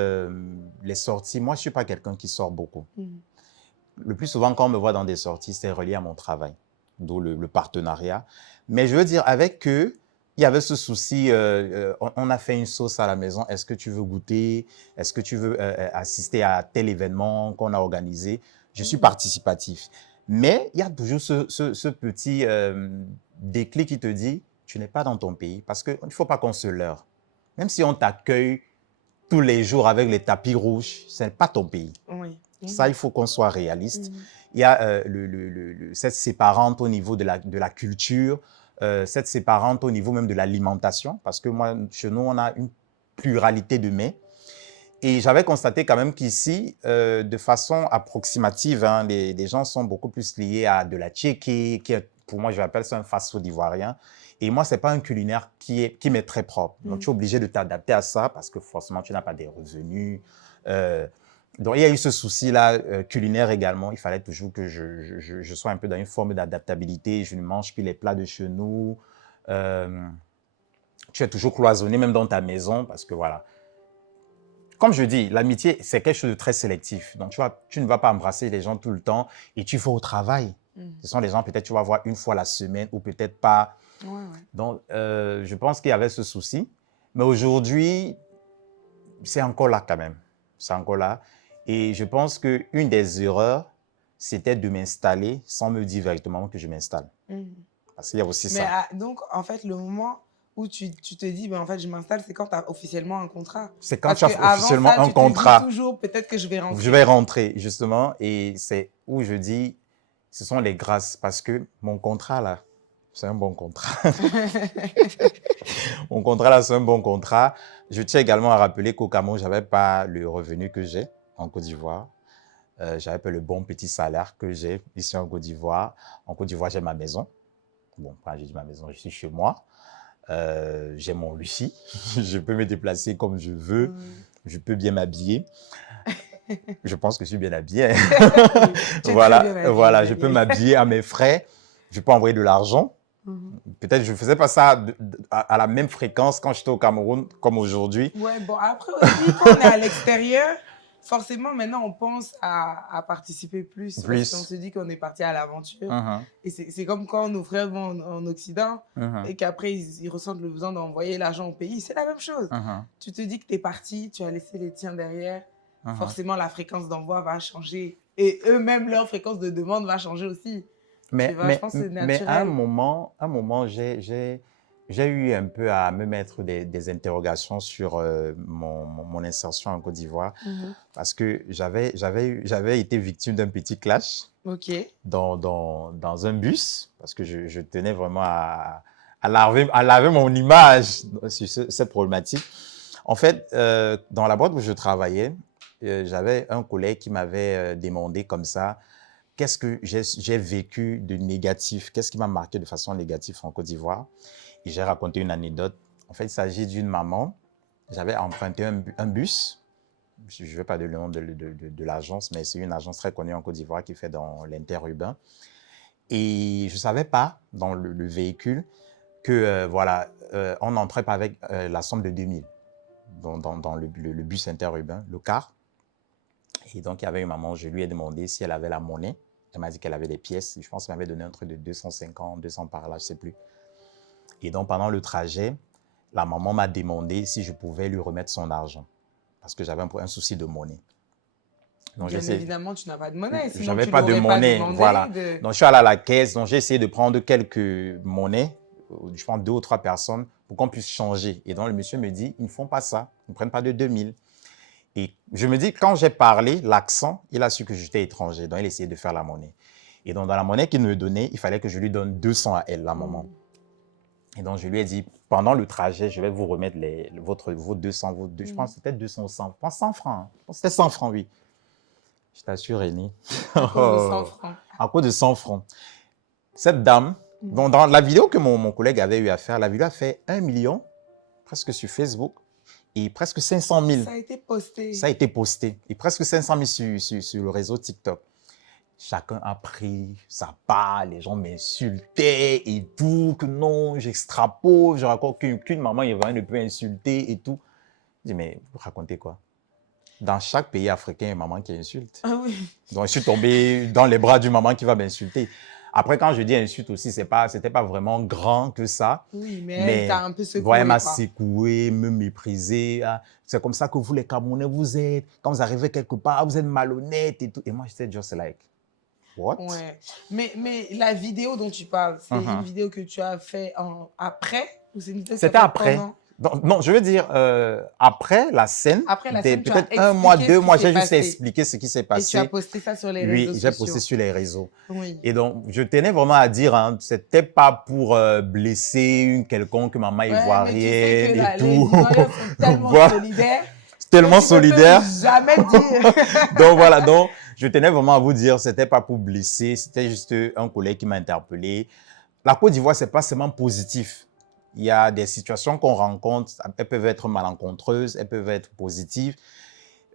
les sorties, moi, je ne suis pas quelqu'un qui sort beaucoup. Le plus souvent, quand on me voit dans des sorties, c'est relié à mon travail, d'où le partenariat. Mais je veux dire, avec eux, il y avait ce souci, on a fait une sauce à la maison, est-ce que tu veux goûter? Est-ce que tu veux assister à tel événement qu'on a organisé? Je suis participatif. Mais il y a toujours ce petit déclic qui te dit, tu n'es pas dans ton pays, parce qu'il ne faut pas qu'on se leurre. Même si on t'accueille tous les jours avec les tapis rouges, ce n'est pas ton pays. Ça, il faut qu'on soit réaliste. Il y a cette séparante au niveau de la culture, cette séparante au niveau même de l'alimentation, parce que moi, chez nous, on a une pluralité de mets. Et j'avais constaté quand même qu'ici, de façon approximative, les gens sont beaucoup plus liés à de la tchéké, qui est pour moi, je l'appelle ça un fast-food ivoirien. Et moi, ce n'est pas un culinaire qui m'est très propre. Donc, tu es obligé de t'adapter à ça parce que forcément, tu n'as pas des revenus. Donc, il y a eu ce souci-là culinaire également. Il fallait toujours que je sois un peu dans une forme d'adaptabilité. Je ne mange plus les plats de chez nous. Tu es toujours cloisonné, même dans ta maison, parce que voilà. Comme je dis, l'amitié, c'est quelque chose de très sélectif. Donc, tu ne vas pas embrasser les gens tout le temps et tu vas au travail. Ce sont des gens, peut-être, tu vas voir une fois la semaine ou peut-être pas. Ouais. Donc, je pense qu'il y avait ce souci. Mais aujourd'hui, c'est encore là quand même. C'est encore là. Et je pense qu'une des erreurs, c'était de m'installer sans me dire véritablement que je m'installe. Parce qu'il y a aussi ça. Donc, en fait, le moment où tu te dis, ben, en fait, je m'installe, c'est quand tu as officiellement un contrat. C'est quand Parce tu as officiellement un contrat. Tu te dis toujours, peut-être que je vais rentrer. Je vais rentrer, justement. Et c'est où je dis, ce sont les grâces. Parce que mon contrat, là, c'est un bon contrat. Mon contrat, là, c'est un bon contrat. Je tiens également à rappeler qu'au Cameroun, je n'avais pas le revenu que j'ai en Côte d'Ivoire. Je n'avais pas le bon petit salaire que j'ai ici en Côte d'Ivoire. En Côte d'Ivoire, j'ai ma maison. Bon, quand j'ai dit ma maison, je suis chez moi. J'ai mon wifi. Je peux me déplacer comme je veux. Je peux bien m'habiller. Je pense que je suis bien habillé. Voilà, je peux m'habiller à mes frais. Je peux envoyer de l'argent. Peut-être je ne faisais pas ça à la même fréquence quand j'étais au Cameroun comme aujourd'hui. Ouais, bon, après aussi, quand on est à l'extérieur, forcément, maintenant, on pense à participer plus. Parce qu'on se dit qu'on est parti à l'aventure. Et c'est comme quand nos frères vont en Occident et qu'après, ils ressentent le besoin d'envoyer l'argent au pays. C'est la même chose. Tu te dis que tu es parti, tu as laissé les tiens derrière. Forcément, la fréquence d'envoi va changer. Et eux-mêmes, leur fréquence de demande va changer aussi. Mais à un moment, j'ai eu un peu à me mettre des interrogations sur mon insertion en Côte d'Ivoire parce que j'avais été victime d'un petit clash dans un bus parce que je tenais vraiment à laver mon image sur cette problématique. En fait, dans la boîte où je travaillais, j'avais un collègue qui m'avait demandé comme ça qu'est-ce que j'ai vécu de négatif, qu'est-ce qui m'a marqué de façon négative en Côte d'Ivoire. Et j'ai raconté une anecdote. En fait, il s'agit d'une maman. J'avais emprunté un bus. Je ne vais pas donner le nom de l'agence, mais c'est une agence très connue en Côte d'Ivoire qui fait dans l'interurbain. Et je ne savais pas, dans le véhicule, que on n'entrait pas avec la somme de 2000 dans le bus interurbain, le car. Et donc, il y avait une maman, je lui ai demandé si elle avait la monnaie. Elle m'a dit qu'elle avait des pièces. Je pense qu'elle m'avait donné un truc de 250, 200 par là, je ne sais plus. Et donc, pendant le trajet, la maman m'a demandé si je pouvais lui remettre son argent parce que j'avais un souci de monnaie. Donc, bien évidemment, tu n'as pas de monnaie. Je n'avais pas de monnaie, voilà. Donc, je suis allé à la caisse. Donc, j'ai essayé de prendre quelques monnaies, je pense 2 ou 3 personnes, pour qu'on puisse changer. Et donc, le monsieur me dit, ils ne font pas ça. Ils ne prennent pas de 2000. Et je me dis, quand j'ai parlé, l'accent, il a su que j'étais étranger. Donc, il essayait de faire la monnaie. Et donc, dans la monnaie qu'il me donnait, il fallait que je lui donne 200 à elle, la maman. Et donc, je lui ai dit, pendant le trajet, je vais vous remettre vos 200, je pense que c'était 200 ou 100. Je pense 100 francs. C'était 100 francs, oui. Je t'assure, Rémi. À cause de 100 francs. À cause de 100 francs. Cette dame, dans la vidéo que mon collègue avait eu à faire, la vidéo a fait 1 million, presque sur Facebook. Et presque 500 000. Ça a été posté. Ça a été posté. Et presque 500 000 sur le réseau TikTok. Chacun a pris sa part, les gens m'insultaient et tout, que non, j'extrapole, je raconte qu'une maman ivoirienne ne peut insulter et tout. Je dis, mais vous racontez quoi? Dans chaque pays africain, il y a une maman qui insulte. Ah oui. Donc, je suis tombé dans les bras d'une maman qui va m'insulter. Après, quand je dis insulte aussi, c'était pas vraiment grand que ça. Oui, mais elle t'a un peu secoué. Elle m'a secoué, me méprisé. C'est comme ça que vous, les Camerounais, vous êtes. Quand vous arrivez quelque part, vous êtes malhonnêtes et tout. Et moi, j'étais just like, what? Ouais. Mais la vidéo dont tu parles, c'est une vidéo que tu as fait après ou c'est une vidéo C'était après. Pendant? Non, je veux dire, après la scène, peut-être 1 mois, 2 mois, j'ai juste expliqué ce qui s'est passé. Et tu as posté ça sur les réseaux sociaux. Oui, j'ai posté sur les réseaux. Oui. Et donc, je tenais vraiment à dire, c'était pas pour blesser une quelconque maman ivoirienne mais tu sais que et tout. Les Ivoiriens sont tellement solidaires. Tellement solidaire. Jamais dire. Donc voilà, donc je tenais vraiment à vous dire, c'était pas pour blesser, c'était juste un collègue qui m'a interpellé. la Côte d'Ivoire, ce n'est pas seulement positif. Il y a des situations qu'on rencontre, elles peuvent être malencontreuses, elles peuvent être positives.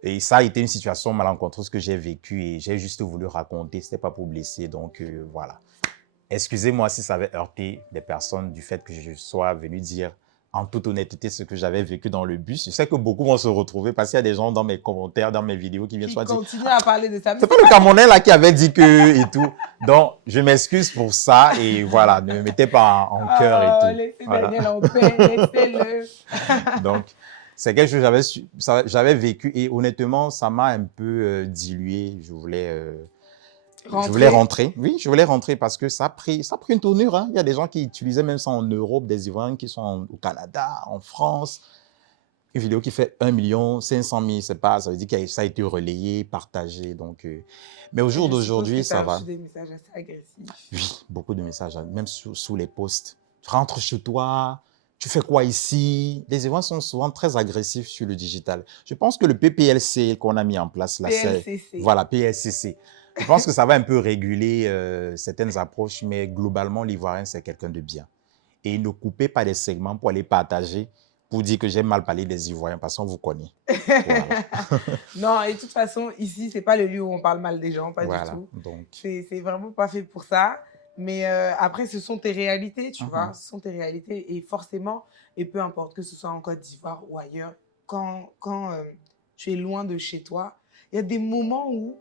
Et ça a été une situation malencontreuse que j'ai vécue et j'ai juste voulu raconter. Ce n'était pas pour blesser, donc voilà. Excusez-moi si ça avait heurté des personnes du fait que je sois venu dire en toute honnêteté ce que j'avais vécu dans le bus. Je sais que beaucoup vont se retrouver parce qu'il y a des gens dans mes commentaires, dans mes vidéos qui viennent soit dire continue à parler de ça. c'est pas le Camerounais là qui avait dit que et tout. Donc, je m'excuse pour ça et voilà, ne me mettez pas en cœur et tout. Laissez Voilà. Daniel en paix, laissez-le. Donc, c'est quelque chose que j'avais vécu et honnêtement, ça m'a un peu dilué. Je voulais rentrer. Oui, je voulais rentrer parce que ça a pris une tournure. Hein. Il y a des gens qui utilisaient même ça en Europe, des Ivoiriens qui sont au Canada, en France. Une vidéo qui fait 1 500 000, c'est pas, ça veut dire que ça a été relayé, partagé. Donc, mais au jour d'aujourd'hui, ça va. Des messages assez agressifs. Oui, beaucoup de messages, même sous les posts. Tu rentres chez toi, tu fais quoi ici? Les Ivoiriens sont souvent très agressifs sur le digital. Je pense que le PPLC qu'on a mis en place là, PLCC. Voilà, PLCC. Je pense que ça va un peu réguler certaines approches, mais globalement, l'Ivoirien, c'est quelqu'un de bien. Et ne coupez pas des segments pour aller partager, pour dire que j'ai mal parlé des Ivoiriens, parce qu'on vous connaît. Voilà. Non, et de toute façon, ici, c'est pas le lieu où on parle mal des gens, pas du tout. Donc... C'est vraiment pas fait pour ça. Mais après, ce sont tes réalités, tu vois. Ce sont tes réalités. Et forcément, et peu importe que ce soit en Côte d'Ivoire ou ailleurs, quand tu es loin de chez toi, il y a des moments où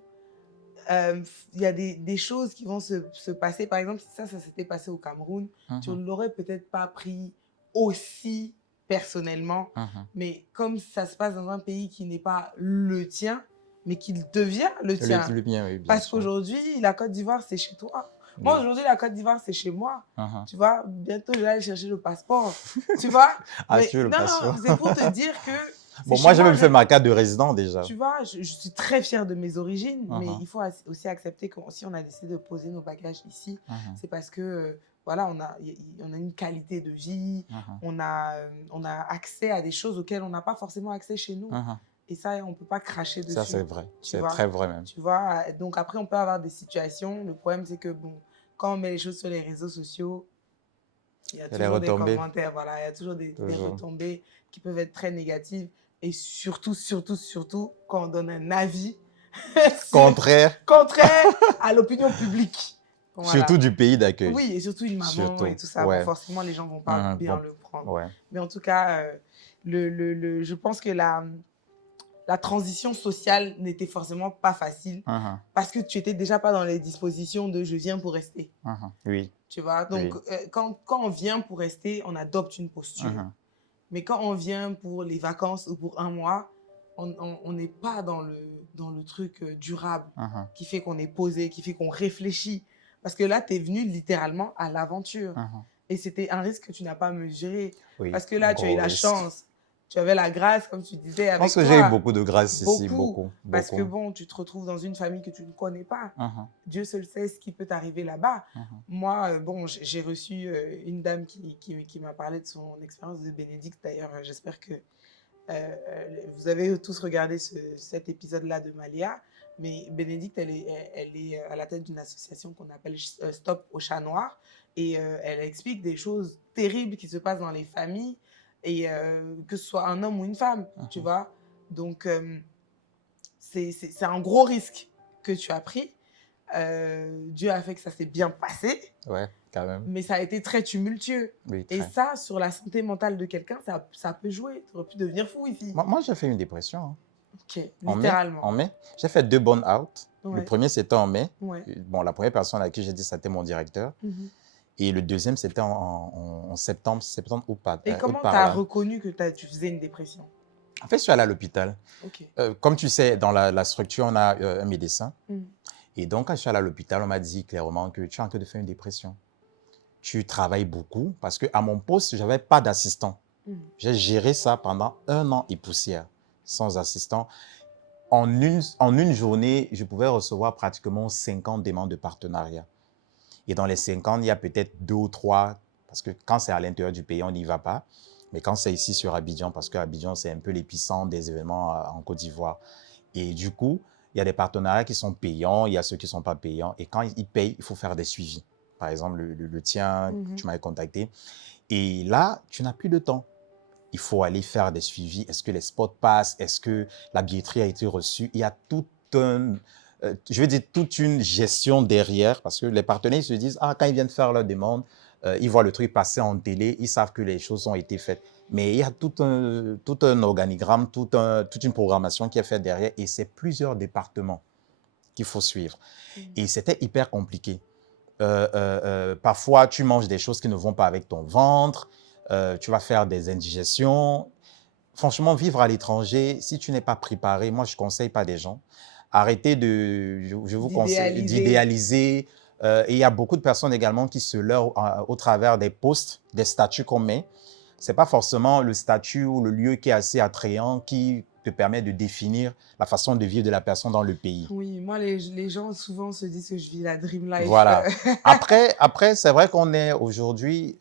il y a des choses qui vont se passer. Par exemple, si ça s'était passé au Cameroun, tu ne l'aurais peut-être pas pris aussi personnellement. Mais comme ça se passe dans un pays qui n'est pas le tien, mais qui devient le tien. Le bien, oui, bien Parce sûr. qu'aujourd'hui, la Côte d'Ivoire, c'est chez toi. Moi, aujourd'hui, la Côte d'Ivoire, c'est chez moi. Tu vois, bientôt, je vais aller chercher le passeport. Tu vois? Mais, tu veux le passeport? Non, c'est pour te dire que... Bon, moi, j'ai même fait ma carte de résident déjà. Tu vois, je suis très fière de mes origines, mais il faut aussi accepter que si on a décidé de poser nos bagages ici, c'est parce que, voilà, on a une qualité de vie, on a accès à des choses auxquelles on n'a pas forcément accès chez nous. Et ça, on ne peut pas cracher dessus. Ça, c'est vrai. C'est très vrai même. Tu vois, donc après, on peut avoir des situations. Le problème, c'est que, bon, quand on met les choses sur les réseaux sociaux, il y a toujours des commentaires, voilà, il y a toujours des retombées qui peuvent être très négatives. Et surtout, quand on donne un avis contraire à l'opinion publique. Voilà. Surtout du pays d'accueil. Oui, et surtout une maman et tout ça. Bon, forcément, les gens ne vont pas bien le prendre. Mais en tout cas, je pense que la transition sociale n'était forcément pas facile parce que tu n'étais déjà pas dans les dispositions de « je viens pour rester ». Oui. Tu vois, donc quand on vient pour rester, on adopte une posture. Mais quand on vient pour les vacances ou pour un mois, on n'est pas dans le truc durable qui fait qu'on est posé, qui fait qu'on réfléchit. Parce que là, tu es venu littéralement à l'aventure. Et c'était un risque que tu n'as pas mesuré. Parce que là, tu as eu la chance. Tu avais la grâce, comme tu disais. Avec Je pense que j'ai eu beaucoup de grâce ici. Beaucoup. Parce que bon, tu te retrouves dans une famille que tu ne connais pas. Dieu seul sait ce qui peut t'arriver là-bas. Moi, bon, j'ai reçu une dame qui m'a parlé de son expérience de Bénédicte. D'ailleurs, j'espère que vous avez tous regardé cet épisode-là de Maléa. Mais Bénédicte, elle est à la tête d'une association qu'on appelle Stop au chat noir. Et elle explique des choses terribles qui se passent dans les familles. Et que ce soit un homme ou une femme, tu vois. Donc, c'est un gros risque que tu as pris. Dieu a fait que ça s'est bien passé. Ouais, quand même. Mais ça a été très tumultueux. Oui, et ça, sur la santé mentale de quelqu'un, ça peut jouer. Tu aurais pu devenir fou ici. Moi j'ai fait une dépression. Hein. Ok, littéralement. En mai. J'ai fait 2 burn-out. Ouais. Le premier, c'était en mai. Ouais. Bon, la première personne à qui j'ai dit, c'était mon directeur. Et le deuxième, c'était en septembre ou pas. Et comment tu as reconnu que tu faisais une dépression? En fait, je suis allé à l'hôpital. Okay. Comme tu sais, dans la structure, on a un médecin. Et donc, quand je suis allé à l'hôpital, on m'a dit clairement que tu es en train de faire une dépression. Tu travailles beaucoup parce qu'à mon poste, je n'avais pas d'assistant. J'ai géré ça pendant 1 an et poussière, sans assistant. En une journée, je pouvais recevoir pratiquement 50 demandes de partenariat. Et dans les 50, il y a peut-être 2 ou 3, parce que quand c'est à l'intérieur du pays, on n'y va pas. Mais quand c'est ici sur Abidjan, parce qu'Abidjan, c'est un peu l'épicentre des événements en Côte d'Ivoire. Et du coup, il y a des partenariats qui sont payants, il y a ceux qui ne sont pas payants. Et quand ils payent, il faut faire des suivis. par exemple le tien, Mhm. tu m'avais contacté. Et là, tu n'as plus de temps. Il faut aller faire des suivis. Est-ce que les spots passent? Est-ce que la billetterie a été reçue? Il y a je veux dire, toute une gestion derrière parce que les partenaires se disent, ah, quand ils viennent faire leur demande, ils voient le truc passer en télé, ils savent que les choses ont été faites. Mais il y a tout un organigramme, toute une programmation qui est faite derrière et c'est plusieurs départements qu'il faut suivre. Mhm. Et c'était hyper compliqué. Parfois, tu manges des choses qui ne vont pas avec ton ventre, tu vas faire des indigestions. Franchement, vivre à l'étranger, si tu n'es pas préparé, moi, je ne conseille pas des gens. Arrêtez je vous conseille D'idéaliser. d'idéaliser. Et il y a beaucoup de personnes également qui se leurrent au travers des posts, des statuts qu'on met. Ce n'est pas forcément le statut ou le lieu qui est assez attrayant qui te permet de définir la façon de vivre de la personne dans le pays. Oui, moi, les gens souvent se disent que je vis la dream life. Voilà. Après c'est vrai qu'on est aujourd'hui,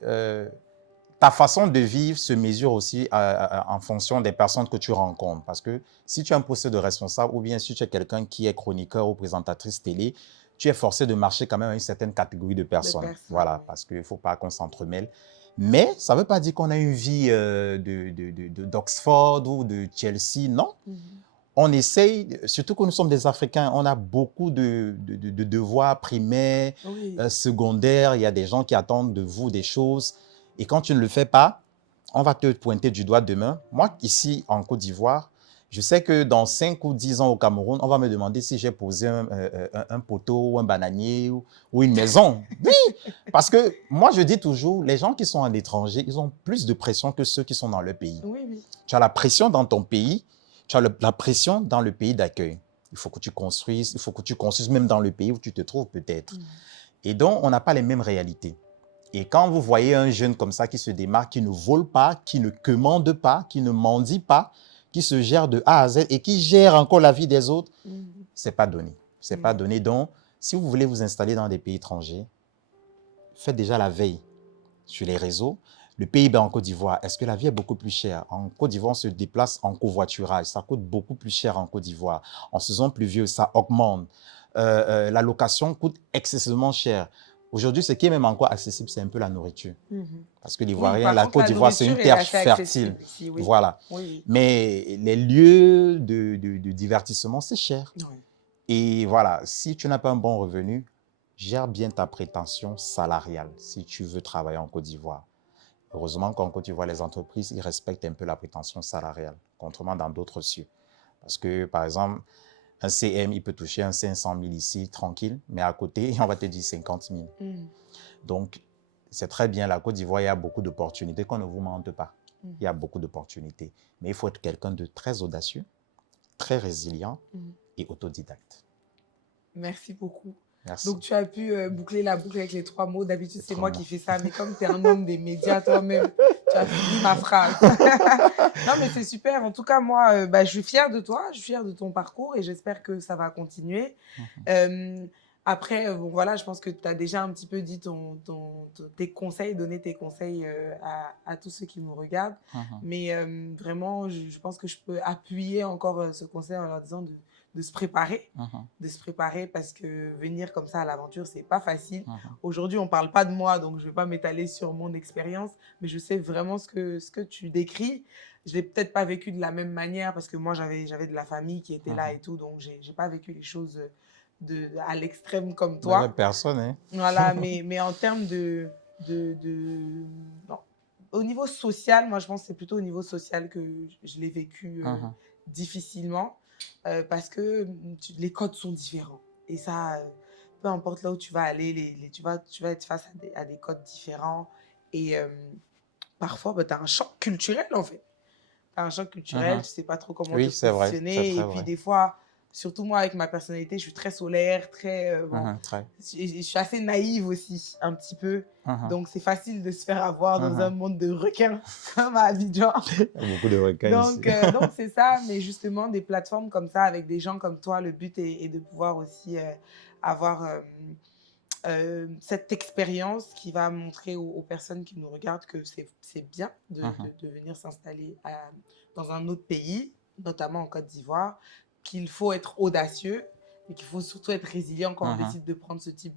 ta façon de vivre se mesure aussi en fonction des personnes que tu rencontres. Parce que si tu es un poste de responsable ou bien si tu es quelqu'un qui est chroniqueur ou présentatrice télé, tu es forcé de marcher quand même à une certaine catégorie de De personnes. personnes, Voilà, oui. parce qu'il ne faut pas qu'on s'entremêle. Mais ça ne veut pas dire qu'on a une vie d'Oxford ou de Chelsea, non. Mhm. On essaye, surtout que nous sommes des Africains, on a beaucoup de devoirs primaires, Oui. secondaires. Il y a des gens qui attendent de vous des choses. Et quand tu ne le fais pas, on va te pointer du doigt demain. Moi, ici, en Côte d'Ivoire, je sais que dans 5 ou 10 ans au Cameroun, on va me demander si j'ai posé un poteau ou un bananier ou une maison. Oui, parce que moi, je dis toujours, les gens qui sont à l'étranger, ils ont plus de pression que ceux qui sont dans le pays. Oui, oui. Tu as la pression dans ton pays, tu as la pression dans le pays d'accueil. Il faut que tu construises, il faut que tu construises même dans le pays où tu te trouves peut-être. Mhm. Et donc, on n'a pas les mêmes réalités. Et quand vous voyez un jeune comme ça qui se démarque, qui ne vole pas, qui ne commande pas, qui ne mendie pas, qui se gère de A à Z et qui gère encore la vie des autres, Mhm. c'est pas donné. C'est pas Oui. donné. Donc, si vous voulez vous installer dans des pays étrangers, faites déjà la veille sur les réseaux. Le PIB en Côte d'Ivoire, est-ce que la vie est beaucoup plus chère? En Côte d'Ivoire, on se déplace en covoiturage. Ça coûte beaucoup plus cher en Côte d'Ivoire. En saison pluvieuse, ça augmente. La location coûte excessivement cher. Aujourd'hui, ce qui est même encore accessible, c'est un peu la nourriture. Mhm. Parce que Oui, l'Ivoirien, par la contre, Côte la d'Ivoire, c'est une nourriture est terre assez fertile. accessible ici, oui. Voilà. Oui, Mais les lieux de divertissement, c'est cher. oui. Oui. Et voilà, si tu n'as pas un bon revenu, gère bien ta prétention salariale si tu veux travailler en Côte d'Ivoire. Heureusement qu'en Côte d'Ivoire, les entreprises, ils respectent un peu la prétention salariale, contrairement dans d'autres cieux. Parce que, par exemple, un CM, il peut toucher un 500 000 ici, tranquille, mais à côté, on va te dire 50 000. Mhm. Donc, c'est très bien. La Côte d'Ivoire, il y a beaucoup d'opportunités, qu'on ne vous mente pas. Mhm. Il y a beaucoup d'opportunités. Mais il faut être quelqu'un de très audacieux, très résilient Mhm. et autodidacte. Merci beaucoup. Merci. Donc, tu as pu boucler la boucle avec les 3 mots. D'habitude, Les c'est 3 moi mots. qui fais ça, mais comme tu es un homme des médias toi-même, tu as fini ma phrase. Non, mais c'est super. En tout cas, moi, je suis fière de toi, je suis fière de ton parcours et j'espère que ça va continuer. Euh, Après, bon, voilà, je pense que tu as déjà un petit peu dit tes conseils, donné tes conseils à tous ceux qui nous regardent. Mais vraiment, je pense que je peux appuyer encore ce conseil en leur disant de se préparer. De se préparer parce que venir comme ça à l'aventure, c'est pas facile. Aujourd'hui, on parle pas de moi, donc je vais pas m'étaler sur mon expérience, mais je sais vraiment ce que tu décris. Je l'ai peut-être pas vécu de la même manière parce que moi, j'avais de la famille qui était là et tout, donc j'ai pas vécu les choses à l'extrême comme toi. Personne, hein? Voilà, mais en termes non. Au niveau social, moi, je pense que c'est plutôt au niveau social que je l'ai vécu difficilement parce que les codes sont différents. Et ça, peu importe là où tu vas aller, tu vas être face à des codes différents. Et parfois, tu as un choc culturel, en fait. Tu as un choc culturel, tu ne sais pas trop comment te Oui, c'est vrai, c'est positionner. Et très puis, vrai. des fois, surtout moi, avec ma personnalité, je suis très solaire, très... bon, Très. je suis assez naïve aussi, un petit peu. Donc, c'est facile de se faire avoir dans un monde de requins comme à Abidjan. Il y a beaucoup de requins ici. Donc c'est ça. Mais justement, des plateformes comme ça, avec des gens comme toi, le but est de pouvoir aussi avoir cette expérience qui va montrer aux personnes qui nous regardent que c'est bien de venir s'installer dans un autre pays, notamment en Côte d'Ivoire, qu'il faut être audacieux, mais qu'il faut surtout être résilient quand on décide de prendre ce type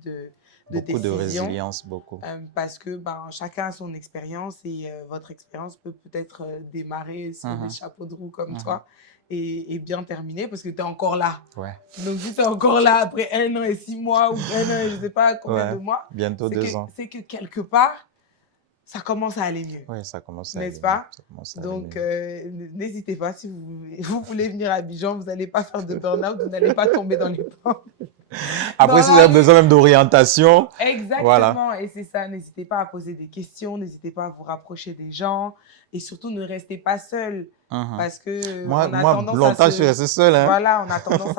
de Beaucoup de décision. résilience, beaucoup. Parce que chacun a son expérience et votre expérience peut peut-être démarrer sur des Mhm, chapeaux de roue comme mhm. toi et bien terminer parce que tu es encore là. Ouais, Donc, si tu es encore là après 1 an et 6 mois ou 1 an et je ne sais pas combien de ouais. mois, Bientôt 2 ans. c'est que quelque part, ça commence à aller mieux, Ouais, ça commence à n'est-ce aller mieux. pas? Ça commence à aller Donc, mieux. n'hésitez pas si vous voulez venir à Abidjan, vous n'allez pas faire de burn-out, vous n'allez pas tomber dans les pommes. Après, Dans si vous la avez besoin rue. même d'orientation, voilà. Exactement, et c'est ça. N'hésitez pas à poser des questions, n'hésitez pas à vous rapprocher des gens et surtout ne restez pas seul Mhm. parce que Moi, on a moi, tendance à longtemps, je suis se resté seul, hein. voilà, on a tendance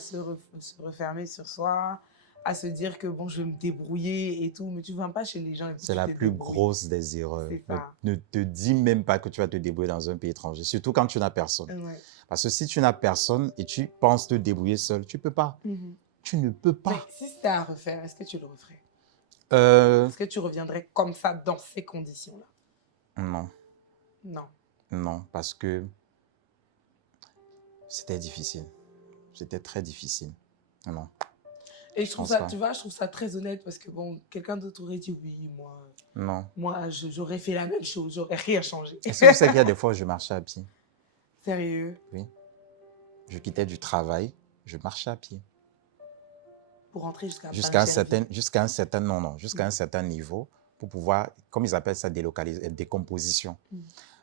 se refermer sur soi, à se dire que bon, je vais me débrouiller et tout, mais tu ne vas pas chez les gens et puis C'est tu la te plus débrouilles. grosse des erreurs. C'est ça. Ne te dis même pas que tu vas te débrouiller dans un pays étranger, surtout quand tu n'as personne. Ouais. Parce que si tu n'as personne et tu penses te débrouiller seul, tu ne peux pas. Mhm. Tu ne peux Mais pas. si c'était à refaire, est-ce que tu le referais? Euh, Est-ce que tu reviendrais comme ça dans ces conditions-là? non, Non. non, parce que c'était difficile. C'était très difficile. Non, Et je je trouve pense ça, pas. tu vois, je trouve ça très honnête parce que bon, quelqu'un d'autre aurait dit oui, Non. j'aurais fait la même chose, j'aurais rien changé. Est-ce que vous savez qu'il y a des fois où je marchais à pied? Sérieux, Oui. Je quittais du travail, je marchais à pied. pour rentrer jusqu'à Jusqu'à Bergerville. jusqu'à un certain niveau pour pouvoir, comme ils appellent ça, délocaliser, décomposition. Mm.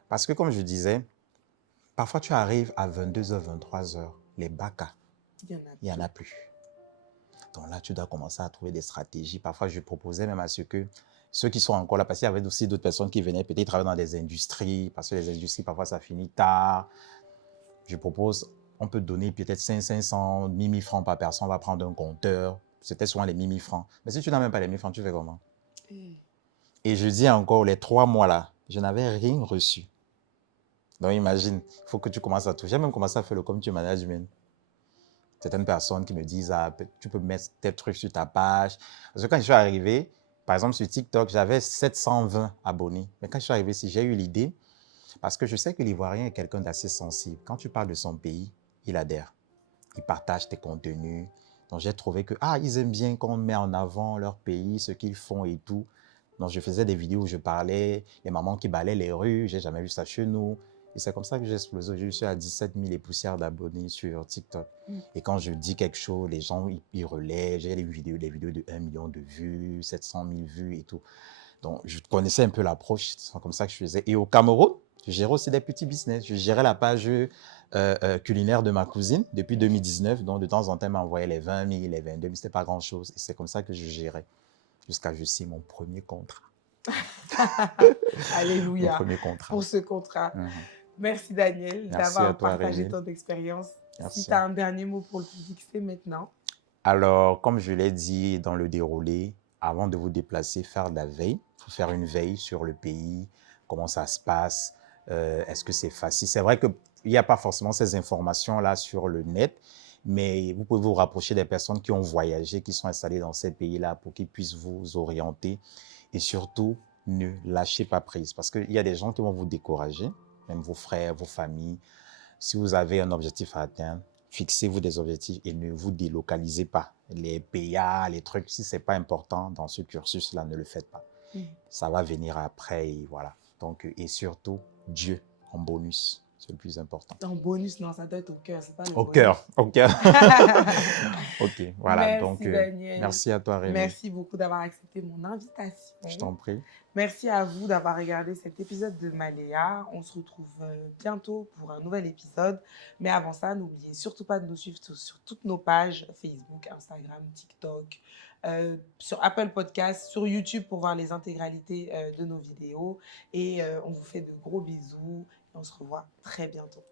Parce que comme je disais, parfois tu arrives à 22h, 23h, les bacs, Il il y n'y en en a a plus. Donc là, tu dois commencer à trouver des stratégies. Parfois, je proposais même à ce que ceux qui sont encore là, parce qu'il y avait aussi d'autres personnes qui venaient peut-être travailler dans des industries, parce que les industries, parfois, ça finit tard. Je propose, on peut donner peut-être 500, 1000 francs par personne, on va prendre un compteur. C'était souvent les 1000 francs. Mais si tu n'as même pas les 1000 francs, tu fais comment? plus. Et je dis encore, les 3 mois là, je n'avais rien reçu. Donc imagine, il faut que tu commences à toucher. J'ai même commencé à faire le community management. Certaines personnes qui me disent, ah, tu peux mettre tel truc sur ta page. Parce que quand je suis arrivé, par exemple sur TikTok, j'avais 720 abonnés. Mais quand je suis arrivé ici, j'ai eu l'idée, parce que je sais que l'Ivoirien est quelqu'un d'assez sensible. Quand tu parles de son pays, il adhère. Il partage tes contenus. Donc j'ai trouvé que, ils aiment bien qu'on met en avant leur pays, ce qu'ils font et tout. Donc je faisais des vidéos où je parlais, les mamans qui balaient les rues, j'ai jamais vu ça chez nous. Et c'est comme ça que j'ai explosé. Je suis à 17 000 et poussières d'abonnés sur TikTok. Mm. Et quand je dis quelque chose, les gens, ils relaient. J'ai des vidéos de 1 million de vues, 700 000 vues et tout. Donc, je connaissais un peu l'approche. C'est comme ça que je faisais. Et au Cameroun, je gérais aussi des petits business. Je gérais la page culinaire de ma cousine depuis 2019. Donc, de temps en temps, elle m'envoyait les 20 000, les 22 000. Ce n'était pas grand-chose. Et c'est comme ça que je gérais jusqu'à je signe mon premier contrat. Mon Alléluia premier contrat. pour ce contrat. Mhm. Merci Daniel Merci à d'avoir toi, partagé Aurélie. ton expérience. Merci. Si tu as un dernier mot pour le public, c'est maintenant. Alors, comme je l'ai dit dans le déroulé, avant de vous déplacer, faire de la veille. Il faut faire une veille sur le pays, comment ça se passe, est-ce que c'est facile. C'est vrai qu'il n'y a pas forcément ces informations-là sur le net, mais vous pouvez vous rapprocher des personnes qui ont voyagé, qui sont installées dans ces pays-là pour qu'ils puissent vous orienter. Et surtout, ne lâchez pas prise, parce qu'il y a des gens qui vont vous décourager, même vos frères, vos familles. Si vous avez un objectif à atteindre, fixez-vous des objectifs et ne vous délocalisez pas. Les PA, les trucs, si ce n'est pas important dans ce cursus-là, ne le faites pas. Ça va venir après et voilà. Donc, et surtout, Dieu en bonus, c'est le plus important. En bonus, non, ça doit être au cœur, c'est pas le Au bonus. cœur, au cœur. Ok, voilà. Merci Donc, Daniel. merci à toi, Rémi. Merci beaucoup d'avoir accepté mon invitation. Je t'en prie. Merci à vous d'avoir regardé cet épisode de Maléa. On se retrouve bientôt pour un nouvel épisode. Mais avant ça, n'oubliez surtout pas de nous suivre sur toutes nos pages Facebook, Instagram, TikTok, sur Apple Podcasts, sur YouTube pour voir les intégralités de nos vidéos. Et on vous fait de gros bisous. Et on se revoit très bientôt.